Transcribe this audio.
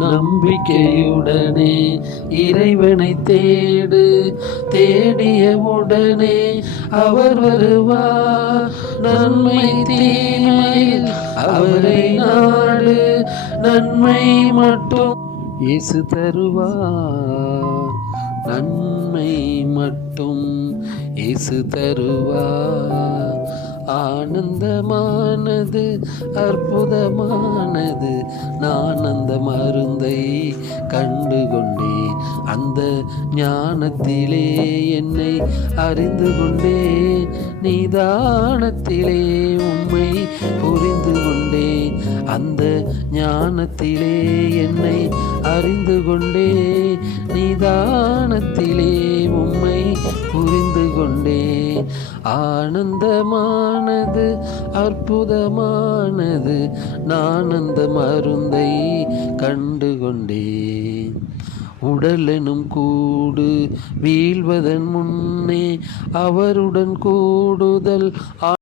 நம்பிக்கையுடனே இறைவனை தேடு, தேடிய உடனே அவர் வருவார். நன்மை தீமையில் அவரை நாடு, நன்மை மட்டும் இயேசு தருவார். நன்மை மட்டும் இயேசு தருவார். ஆனந்தமானது, அற்புதமானது, நான் அந்த மருந்தை கண்டு கொண்டேன். அந்த ஞானத்திலே என்னை அறிந்து கொண்டேன். நிதானத்திலே உம்மை புரிந்து கொண்டேன். அந்த ஞானத்திலே என்னை அறிந்து கொண்டேன். நிதானத்திலே உம்மை புரிந்து கொண்டேன். ஆனந்தமானது, அற்புதமானது, நான் அந்த மருந்தை கண்டு கொண்டேன். உடலெனும் கூடு வீழ்வதன் முன்னே அவருடன் கூடுதல்